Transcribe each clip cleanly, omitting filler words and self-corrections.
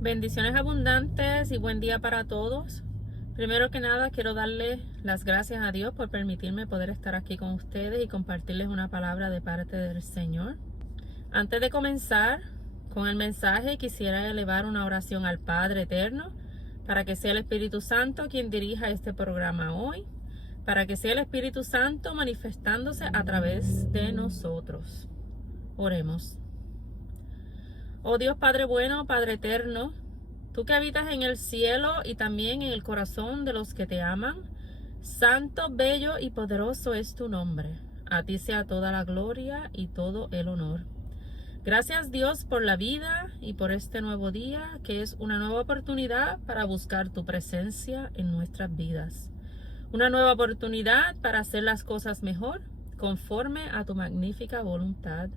Bendiciones abundantes y buen día para todos. Primero que nada, quiero darle las gracias a Dios por permitirme poder estar aquí con ustedes y compartirles una palabra de parte del Señor. Antes de comenzar con el mensaje, quisiera elevar una oración al Padre Eterno para que sea el Espíritu Santo quien dirija este programa hoy, para que sea el Espíritu Santo manifestándose a través de nosotros. Oremos. Oh Dios Padre bueno, Padre eterno, tú que habitas en el cielo y también en el corazón de los que te aman, santo, bello y poderoso es tu nombre. A ti sea toda la gloria y todo el honor. Gracias Dios por la vida y por este nuevo día, que es una nueva oportunidad para buscar tu presencia en nuestras vidas. Una nueva oportunidad para hacer las cosas mejor, conforme a tu magnífica voluntad.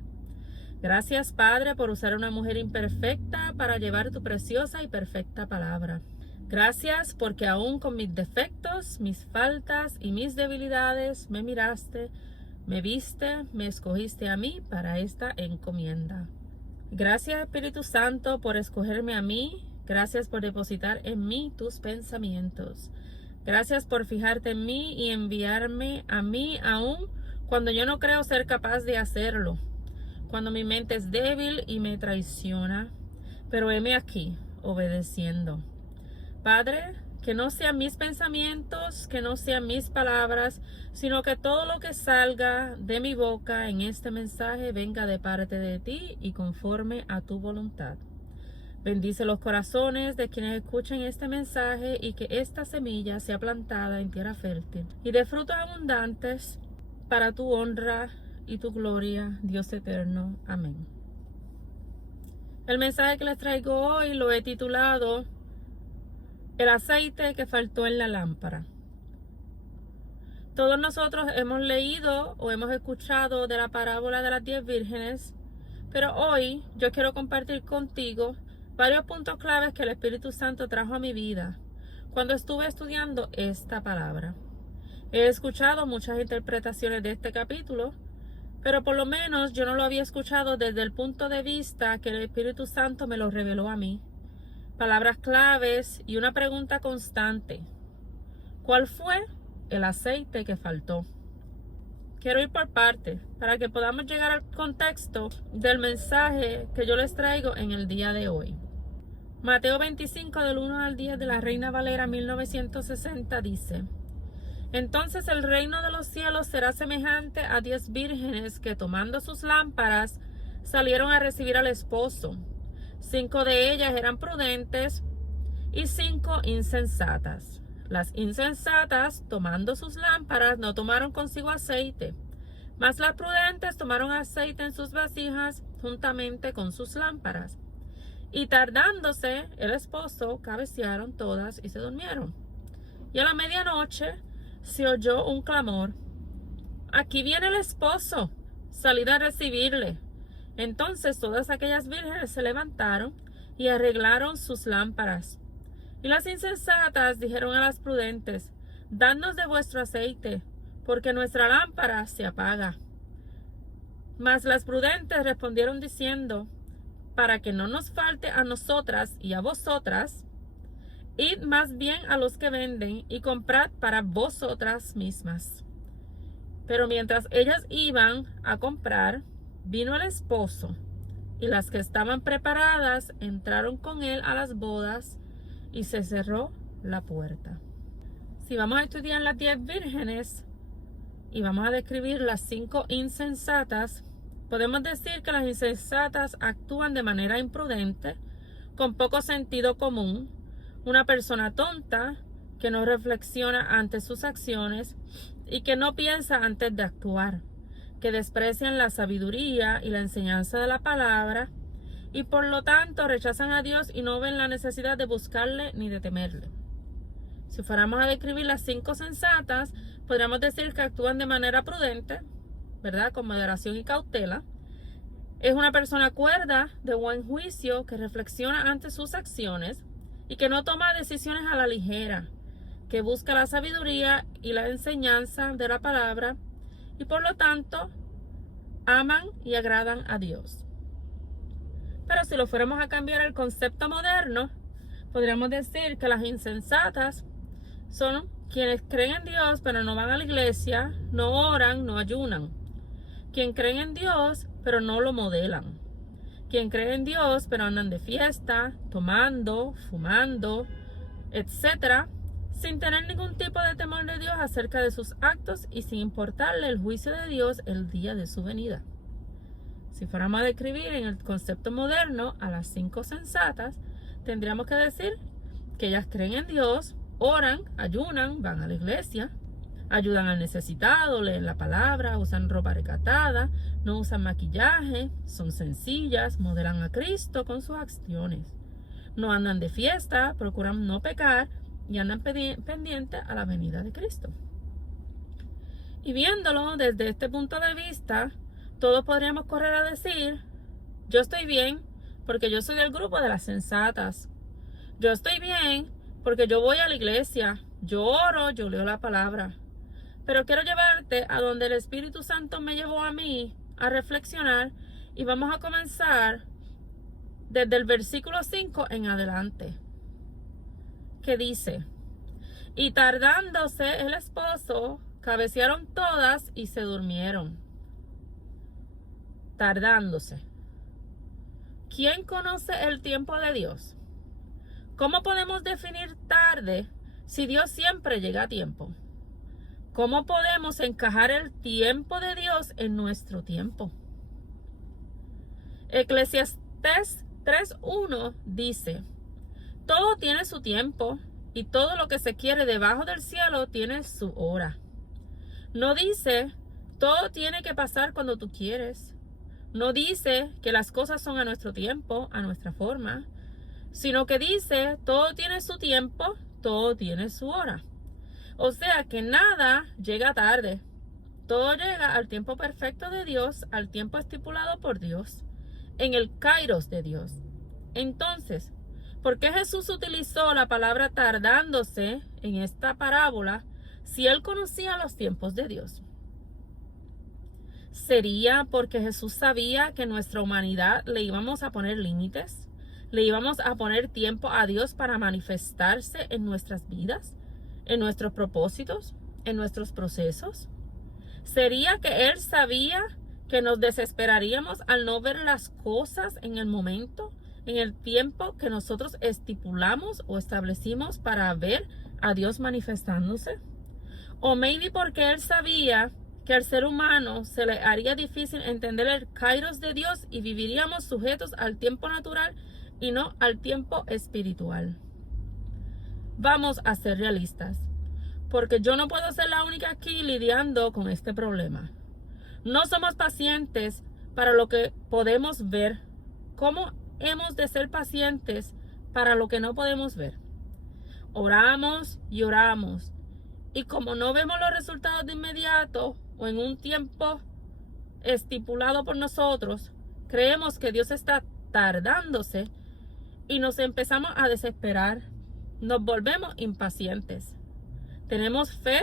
Gracias, Padre, por usar a una mujer imperfecta para llevar tu preciosa y perfecta palabra. Gracias porque aún con mis defectos, mis faltas y mis debilidades, me miraste, me viste, me escogiste a mí para esta encomienda. Gracias, Espíritu Santo, por escogerme a mí. Gracias por depositar en mí tus pensamientos. Gracias por fijarte en mí y enviarme a mí aún cuando yo no creo ser capaz de hacerlo. Cuando mi mente es débil y me traiciona, pero heme aquí, obedeciendo. Padre, que no sean mis pensamientos, que no sean mis palabras, sino que todo lo que salga de mi boca en este mensaje venga de parte de ti y conforme a tu voluntad. Bendice los corazones de quienes escuchen este mensaje y que esta semilla sea plantada en tierra fértil y de frutos abundantes para tu honra y tu gloria, Dios eterno. Amén. El mensaje que les traigo hoy lo he titulado El aceite que faltó en la lámpara. Todos nosotros hemos leído o hemos escuchado de la parábola de las 10 vírgenes, pero hoy yo quiero compartir contigo varios puntos claves que el Espíritu Santo trajo a mi vida cuando estuve estudiando esta palabra. He escuchado muchas interpretaciones de este capítulo, pero por lo menos yo no lo había escuchado desde el punto de vista que el Espíritu Santo me lo reveló a mí. Palabras claves y una pregunta constante. ¿Cuál fue el aceite que faltó? Quiero ir por partes para que podamos llegar al contexto del mensaje que yo les traigo en el día de hoy. Mateo 25 del 1 al 10 de la Reina Valera 1960 dice: Entonces el reino de los cielos será semejante a 10 vírgenes que tomando sus lámparas salieron a recibir al esposo. 5 de ellas eran prudentes y 5 insensatas. Las insensatas, tomando sus lámparas, no tomaron consigo aceite, mas las prudentes tomaron aceite en sus vasijas juntamente con sus lámparas. Y tardándose el esposo, cabecearon todas y se durmieron. Y a la medianoche se oyó un clamor: aquí viene el esposo, salid a recibirle. Entonces todas aquellas vírgenes se levantaron y arreglaron sus lámparas. Y las insensatas dijeron a las prudentes: dadnos de vuestro aceite, porque nuestra lámpara se apaga. Mas las prudentes respondieron diciendo: para que no nos falte a nosotras y a vosotras, id más bien a los que venden y comprad para vosotras mismas. Pero mientras ellas iban a comprar, vino el esposo, y las que estaban preparadas entraron con él a las bodas, y se cerró la puerta. Si vamos a estudiar las 10 vírgenes y vamos a describir las 5 insensatas, podemos decir que las insensatas actúan de manera imprudente, con poco sentido común, una persona tonta que no reflexiona ante sus acciones y que no piensa antes de actuar, que desprecian la sabiduría y la enseñanza de la palabra y por lo tanto rechazan a Dios y no ven la necesidad de buscarle ni de temerle. Si fuéramos a describir las 5 sensatas, podríamos decir que actúan de manera prudente, ¿verdad? Con moderación y cautela. Es una persona cuerda, de buen juicio, que reflexiona ante sus acciones y que no toma decisiones a la ligera, que busca la sabiduría y la enseñanza de la palabra y por lo tanto aman y agradan a Dios. Pero si lo fuéramos a cambiar al concepto moderno, podríamos decir que las insensatas son quienes creen en Dios pero no van a la iglesia, no oran, no ayunan. Quien creen en Dios pero no lo modelan. Quien cree en Dios pero andan de fiesta, tomando, fumando, etcétera, sin tener ningún tipo de temor de Dios acerca de sus actos y sin importarle el juicio de Dios el día de su venida. Si fuéramos a describir en el concepto moderno a las 5 sensatas, tendríamos que decir que ellas creen en Dios, oran, ayunan, van a la iglesia, ayudan al necesitado, leen la palabra, usan ropa recatada, no usan maquillaje, son sencillas, modelan a Cristo con sus acciones. No andan de fiesta, procuran no pecar y andan pendientes a la venida de Cristo. Y viéndolo desde este punto de vista, todos podríamos correr a decir, yo estoy bien porque yo soy del grupo de las sensatas. Yo estoy bien porque yo voy a la iglesia, yo oro, yo leo la palabra. Pero quiero llevarte a donde el Espíritu Santo me llevó a mí a reflexionar y vamos a comenzar desde el versículo 5 en adelante, que dice, y tardándose el esposo, cabecearon todas y se durmieron. Tardándose. ¿Quién conoce el tiempo de Dios? ¿Cómo podemos definir tarde si Dios siempre llega a tiempo? ¿Cómo podemos encajar el tiempo de Dios en nuestro tiempo? Eclesiastés 3:1 dice, todo tiene su tiempo y todo lo que se quiere debajo del cielo tiene su hora. No dice, todo tiene que pasar cuando tú quieres. No dice que las cosas son a nuestro tiempo, a nuestra forma, sino que dice, todo tiene su tiempo, todo tiene su hora. O sea que nada llega tarde. Todo llega al tiempo perfecto de Dios, al tiempo estipulado por Dios, en el kairos de Dios. Entonces, ¿por qué Jesús utilizó la palabra tardándose en esta parábola si él conocía los tiempos de Dios? ¿Sería porque Jesús sabía que nuestra humanidad le íbamos a poner límites? ¿Le íbamos a poner tiempo a Dios para manifestarse en nuestras vidas? ¿En nuestros propósitos? ¿En nuestros procesos? ¿Sería que Él sabía que nos desesperaríamos al no ver las cosas en el momento, en el tiempo que nosotros estipulamos o establecimos para ver a Dios manifestándose? ¿O maybe porque Él sabía que al ser humano se le haría difícil entender el kairos de Dios y viviríamos sujetos al tiempo natural y no al tiempo espiritual? Vamos a ser realistas, porque yo no puedo ser la única aquí lidiando con este problema. No somos pacientes para lo que podemos ver. ¿Cómo hemos de ser pacientes para lo que no podemos ver? Oramos y oramos, y como no vemos los resultados de inmediato o en un tiempo estipulado por nosotros, creemos que Dios está tardándose y nos empezamos a desesperar. Nos volvemos impacientes. Tenemos fe,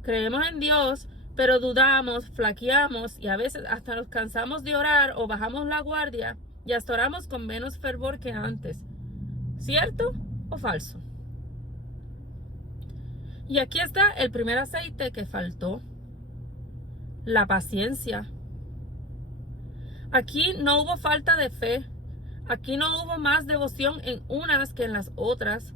creemos en Dios, pero dudamos, flaqueamos y a veces hasta nos cansamos de orar o bajamos la guardia y hasta oramos con menos fervor que antes. ¿Cierto o falso? Y aquí está el primer aceite que faltó: la paciencia. Aquí no hubo falta de fe. Aquí no hubo más devoción en unas que en las otras.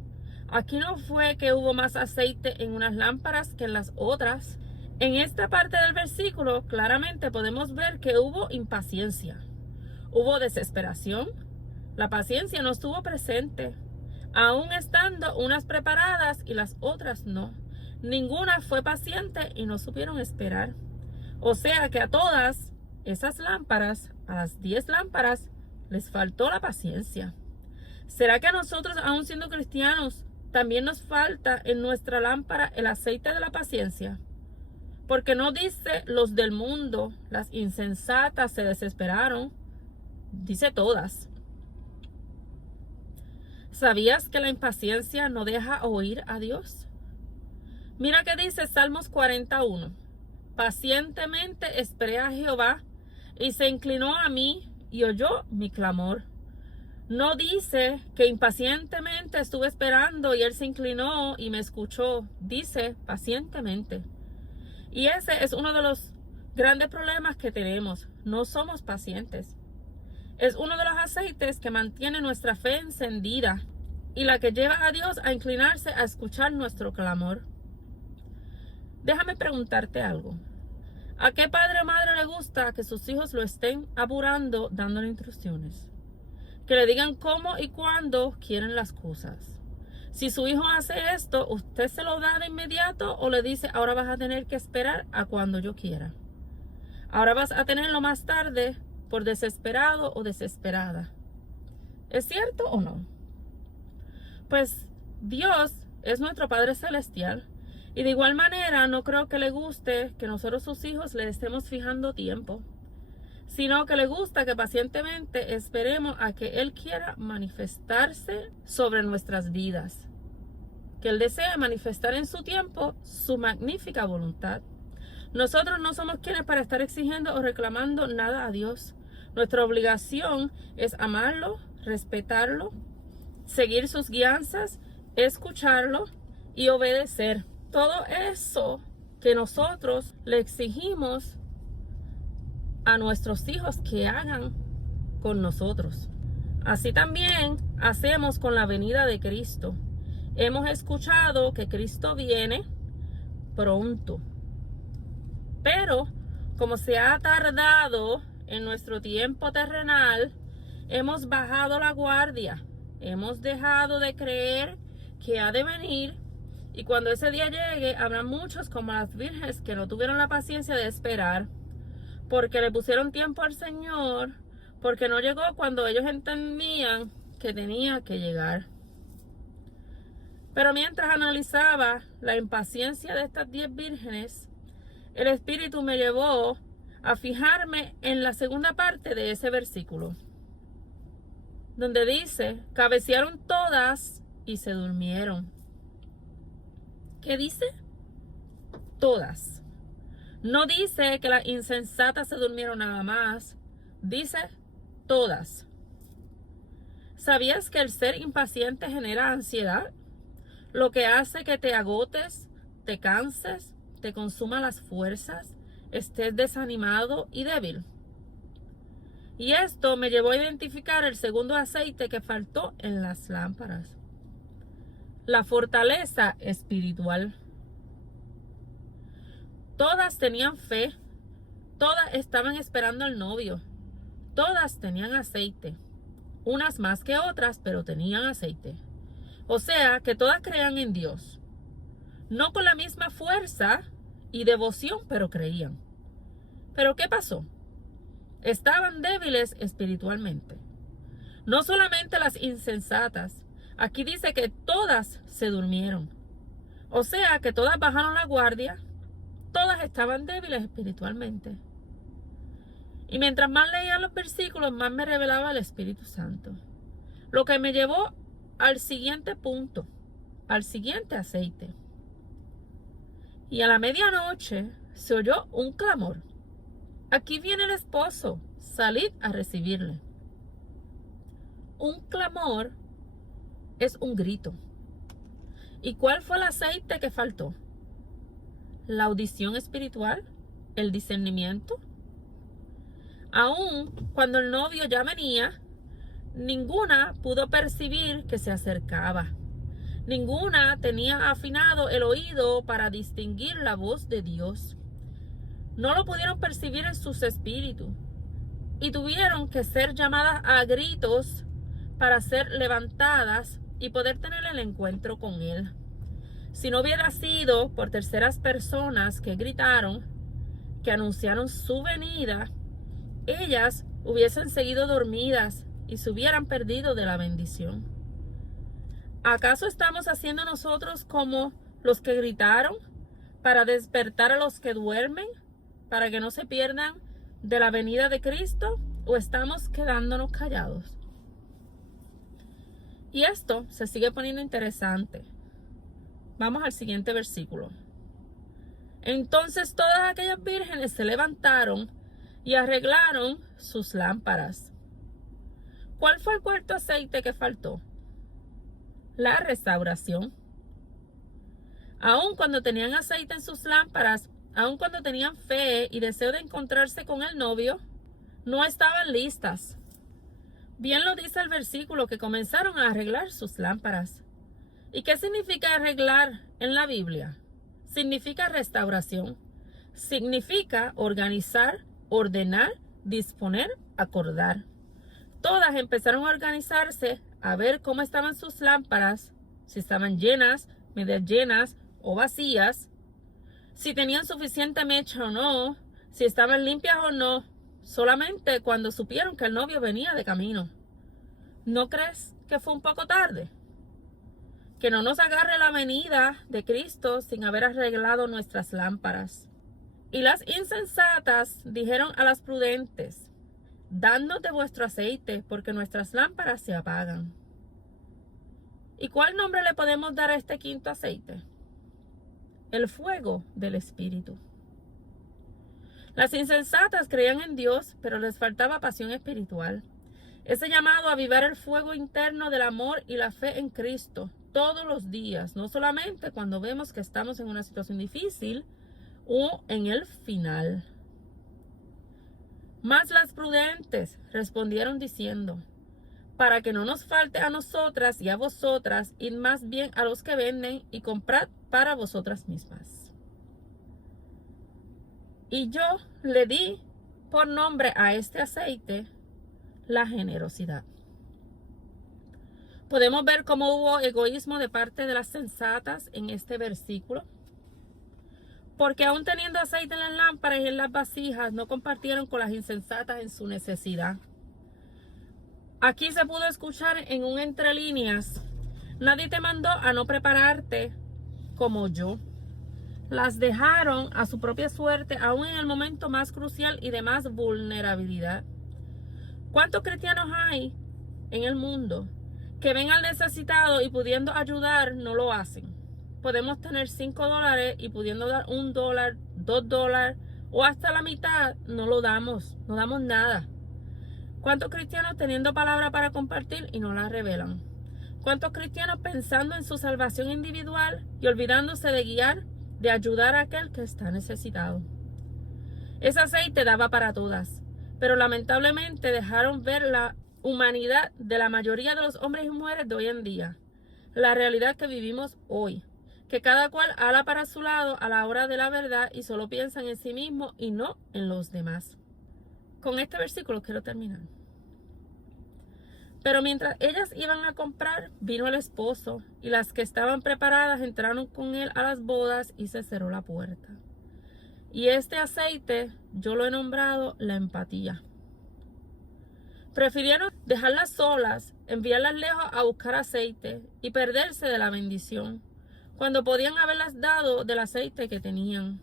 Aquí no fue que hubo más aceite en unas lámparas que en las otras. En esta parte del versículo claramente podemos ver que hubo impaciencia. Hubo desesperación. La paciencia no estuvo presente, aún estando unas preparadas y las otras no. Ninguna fue paciente y no supieron esperar. O sea que a todas esas lámparas, a las 10 lámparas, les faltó la paciencia. ¿Será que a nosotros, aún siendo cristianos, también nos falta en nuestra lámpara el aceite de la paciencia? Porque no dice los del mundo, las insensatas se desesperaron. Dice todas. ¿Sabías que la impaciencia no deja oír a Dios? Mira que dice Salmos 41. Pacientemente esperé a Jehová y se inclinó a mí y oyó mi clamor. No dice que impacientemente estuve esperando y él se inclinó y me escuchó. Dice pacientemente. Y ese es uno de los grandes problemas que tenemos. No somos pacientes. Es uno de los aceites que mantiene nuestra fe encendida y la que lleva a Dios a inclinarse a escuchar nuestro clamor. Déjame preguntarte algo. ¿A qué padre o madre le gusta que sus hijos lo estén apurando dándole instrucciones? Que le digan cómo y cuándo quieren las cosas. Si su hijo hace esto, ¿usted se lo da de inmediato o le dice, ahora vas a tener que esperar a cuando yo quiera? Ahora vas a tenerlo más tarde por desesperado o desesperada. ¿Es cierto o no? Pues Dios es nuestro Padre Celestial y de igual manera no creo que le guste que nosotros sus hijos le estemos fijando tiempo, sino que le gusta que pacientemente esperemos a que Él quiera manifestarse sobre nuestras vidas, que Él desea manifestar en su tiempo su magnífica voluntad. Nosotros no somos quienes para estar exigiendo o reclamando nada a Dios. Nuestra obligación es amarlo, respetarlo, seguir sus guianzas, escucharlo y obedecer. Todo eso que nosotros le exigimos a nuestros hijos que hagan con nosotros. Así también hacemos con la venida de Cristo. Hemos escuchado que Cristo viene pronto. Pero como se ha tardado en nuestro tiempo terrenal, hemos bajado la guardia. Hemos dejado de creer que ha de venir. Y cuando ese día llegue, habrá muchos como las vírgenes que no tuvieron la paciencia de esperar, porque le pusieron tiempo al Señor, porque no llegó cuando ellos entendían que tenía que llegar. Pero mientras analizaba la impaciencia de estas 10 vírgenes, el Espíritu me llevó a fijarme en la segunda parte de ese versículo, donde dice, cabecearon todas y se durmieron. ¿Qué dice? Todas. No dice que las insensatas se durmieron nada más. Dice todas. ¿Sabías que el ser impaciente genera ansiedad? Lo que hace que te agotes, te canses, te consuma las fuerzas, estés desanimado y débil. Y esto me llevó a identificar el segundo aceite que faltó en las lámparas. La fortaleza espiritual. Todas tenían fe, todas estaban esperando al novio, todas tenían aceite, unas más que otras, pero tenían aceite. O sea, que todas creían en Dios, no con la misma fuerza y devoción, pero creían. ¿Pero qué pasó? Estaban débiles espiritualmente. No solamente las insensatas, aquí dice que todas se durmieron. O sea, que todas bajaron la guardia. Todas estaban débiles espiritualmente. Y mientras más leía los versículos, más me revelaba el Espíritu Santo. Lo que me llevó al siguiente punto, al siguiente aceite. Y a la medianoche se oyó un clamor. Aquí viene el esposo, salid a recibirle. Un clamor es un grito. ¿Y cuál fue el aceite que faltó? La audición espiritual, el discernimiento. Aún cuando el novio ya venía, ninguna pudo percibir que se acercaba. Ninguna tenía afinado el oído para distinguir la voz de Dios. No lo pudieron percibir en sus espíritus y tuvieron que ser llamadas a gritos para ser levantadas y poder tener el encuentro con Él. Si no hubiera sido por terceras personas que gritaron, que anunciaron su venida, ellas hubiesen seguido dormidas y se hubieran perdido de la bendición. ¿Acaso estamos haciendo nosotros como los que gritaron para despertar a los que duermen, para que no se pierdan de la venida de Cristo, o estamos quedándonos callados? Y esto se sigue poniendo interesante. Vamos al siguiente versículo. Entonces todas aquellas vírgenes se levantaron y arreglaron sus lámparas. ¿Cuál fue el cuarto aceite que faltó? La restauración. Aun cuando tenían aceite en sus lámparas, aun cuando tenían fe y deseo de encontrarse con el novio, no estaban listas. Bien lo dice el versículo, que comenzaron a arreglar sus lámparas. ¿Y qué significa arreglar en la Biblia? Significa restauración. Significa organizar, ordenar, disponer, acordar. Todas empezaron a organizarse, a ver cómo estaban sus lámparas, si estaban llenas, medias llenas o vacías, si tenían suficiente mecha o no, si estaban limpias o no, solamente cuando supieron que el novio venía de camino. ¿No crees que fue un poco tarde? Que no nos agarre la venida de Cristo sin haber arreglado nuestras lámparas. Y las insensatas dijeron a las prudentes: dadnos de vuestro aceite, porque nuestras lámparas se apagan. ¿Y cuál nombre le podemos dar a este quinto aceite? El fuego del Espíritu. Las insensatas creían en Dios, pero les faltaba pasión espiritual. Ese llamado a avivar el fuego interno del amor y la fe en Cristo todos los días, no solamente cuando vemos que estamos en una situación difícil o en el final. Mas las prudentes respondieron diciendo: para que no nos falte a nosotras y a vosotras, id más bien a los que venden y comprad para vosotras mismas. Y yo le di por nombre a este aceite la generosidad. Podemos ver cómo hubo egoísmo de parte de las sensatas en este versículo. Porque aún teniendo aceite en las lámparas y en las vasijas, no compartieron con las insensatas en su necesidad. Aquí se pudo escuchar en un entre líneas: nadie te mandó a no prepararte como yo. Las dejaron a su propia suerte, aún en el momento más crucial y de más vulnerabilidad. ¿Cuántos cristianos hay en el mundo que ven al necesitado y pudiendo ayudar no lo hacen? Podemos tener $5 y pudiendo dar $1, $2 o hasta la mitad, no lo damos, no damos nada. ¿Cuántos cristianos teniendo palabra para compartir y no la revelan? ¿Cuántos cristianos pensando en su salvación individual y olvidándose de guiar, de ayudar a aquel que está necesitado? Ese aceite daba para todas, pero lamentablemente dejaron ver la humanidad de la mayoría de los hombres y mujeres de hoy en día. La realidad que vivimos hoy, que cada cual ala para su lado a la hora de la verdad y solo piensan en sí mismo y no en los demás. Con este versículo quiero terminar. Pero mientras ellas iban a comprar, vino el esposo, y las que estaban preparadas entraron con él a las bodas y se cerró la puerta. Y este aceite yo lo he nombrado la empatía. Prefirieron dejarlas solas, enviarlas lejos a buscar aceite y perderse de la bendición, cuando podían haberlas dado del aceite que tenían.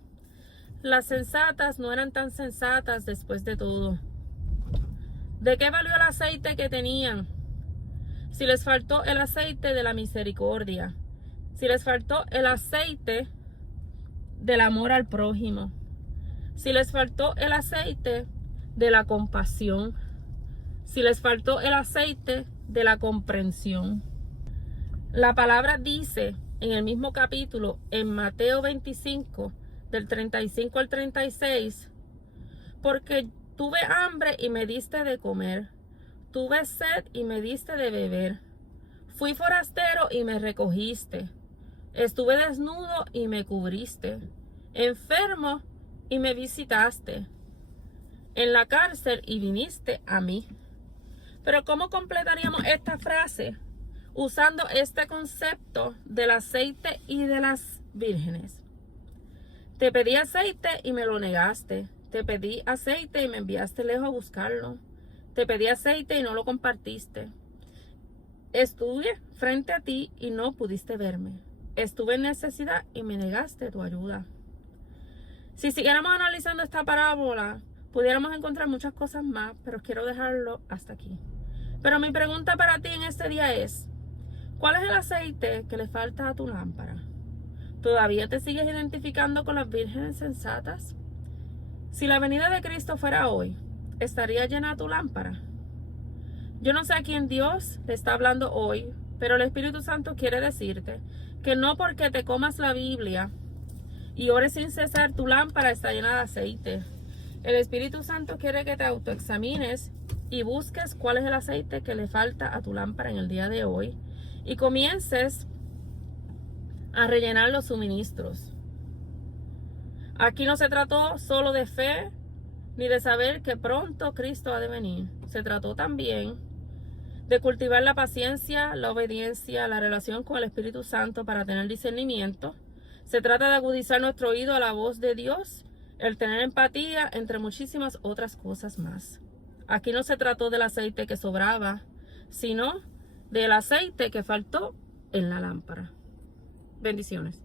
Las sensatas no eran tan sensatas después de todo. ¿De qué valió el aceite que tenían? Si les faltó el aceite de la misericordia, si les faltó el aceite del amor al prójimo, si les faltó el aceite de la compasión, si les faltó el aceite de la comprensión. La palabra dice en el mismo capítulo, en Mateo 25, del 35 al 36, porque tuve hambre y me diste de comer, tuve sed y me diste de beber, fui forastero y me recogiste, estuve desnudo y me cubriste, enfermo y me visitaste, en la cárcel y viniste a mí. Pero ¿cómo completaríamos esta frase usando este concepto del aceite y de las vírgenes? Te pedí aceite y me lo negaste. Te pedí aceite y me enviaste lejos a buscarlo. Te pedí aceite y no lo compartiste. Estuve frente a ti y no pudiste verme. Estuve en necesidad y me negaste tu ayuda. Si siguiéramos analizando esta parábola, pudiéramos encontrar muchas cosas más, pero quiero dejarlo hasta aquí. Pero mi pregunta para ti en este día es: ¿cuál es el aceite que le falta a tu lámpara? ¿Todavía te sigues identificando con las vírgenes sensatas? Si la venida de Cristo fuera hoy, ¿estaría llena tu lámpara? Yo no sé a quién Dios te está hablando hoy, pero el Espíritu Santo quiere decirte que no porque te comas la Biblia y ores sin cesar, tu lámpara está llena de aceite. El Espíritu Santo quiere que te autoexamines y busques cuál es el aceite que le falta a tu lámpara en el día de hoy y comiences a rellenar los suministros. Aquí no se trató solo de fe ni de saber que pronto Cristo ha de venir. Se trató también de cultivar la paciencia, la obediencia, la relación con el Espíritu Santo para tener discernimiento. Se trata de agudizar nuestro oído a la voz de Dios, el tener empatía, entre muchísimas otras cosas más. Aquí no se trató del aceite que sobraba, sino del aceite que faltó en la lámpara. Bendiciones.